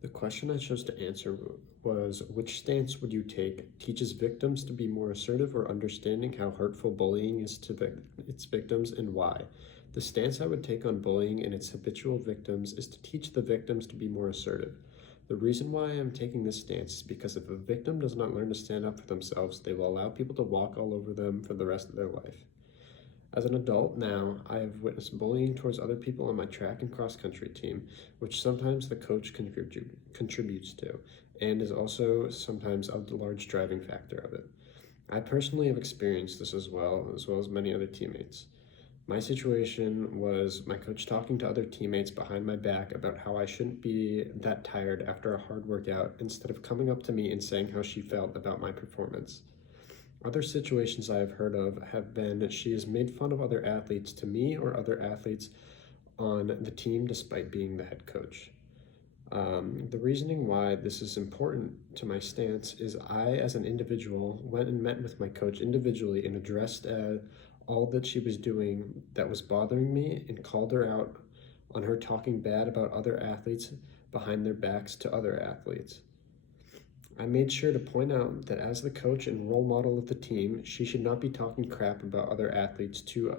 The question I chose to answer was, which stance would you take? Teaches victims to be more assertive or understanding how hurtful bullying is to its victims and why? The stance I would take on bullying and its habitual victims is to teach the victims to be more assertive. The reason why I am taking this stance is because if a victim does not learn to stand up for themselves, they will allow people to walk all over them for the rest of their life. As an adult now, I have witnessed bullying towards other people on my track and cross country team, which sometimes the coach contributes to, and is also sometimes a large driving factor of it. I personally have experienced this as well as many other teammates. My situation was my coach talking to other teammates behind my back about how I shouldn't be that tired after a hard workout instead of coming up to me and saying how she felt about my performance. Other situations I have heard of have been that she has made fun of other athletes to me or other athletes on the team despite being the head coach. The reasoning why this is important to my stance is I, as an individual, went and met with my coach individually and addressed all that she was doing that was bothering me and called her out on her talking bad about other athletes behind their backs to other athletes. I made sure to point out that as the coach and role model of the team, she should not be talking crap about other athletes to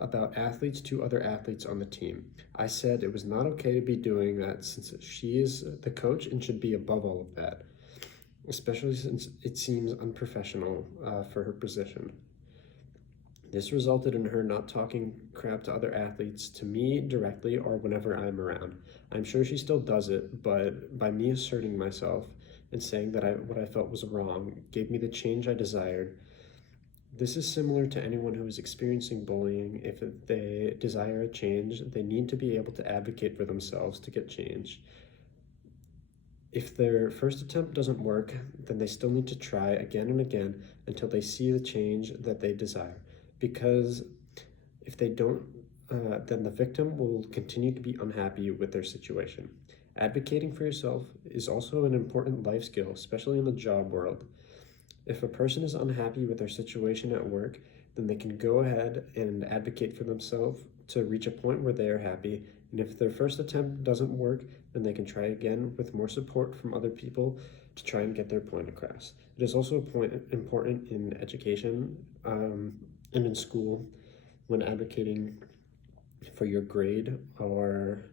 other athletes on the team. I said it was not okay to be doing that since she is the coach and should be above all of that, especially since it seems unprofessional for her position. This resulted in her not talking crap to other athletes to me directly or whenever I'm around. I'm sure she still does it, but by me asserting myself and saying that what I felt was wrong gave me the change I desired. This is similar to anyone who is experiencing bullying. If they desire a change, they need to be able to advocate for themselves to get change. If their first attempt doesn't work, then they still need to try again and again until they see the change that they desire. Because if they don't, then the victim will continue to be unhappy with their situation. Advocating for yourself is also an important life skill, especially in the job world. If a person is unhappy with their situation at work, then they can go ahead and advocate for themselves to reach a point where they are happy. And if their first attempt doesn't work, then they can try again with more support from other people to try and get their point across. It is also important in education and in school when advocating for your grade or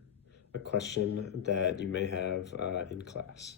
a question that you may have in class.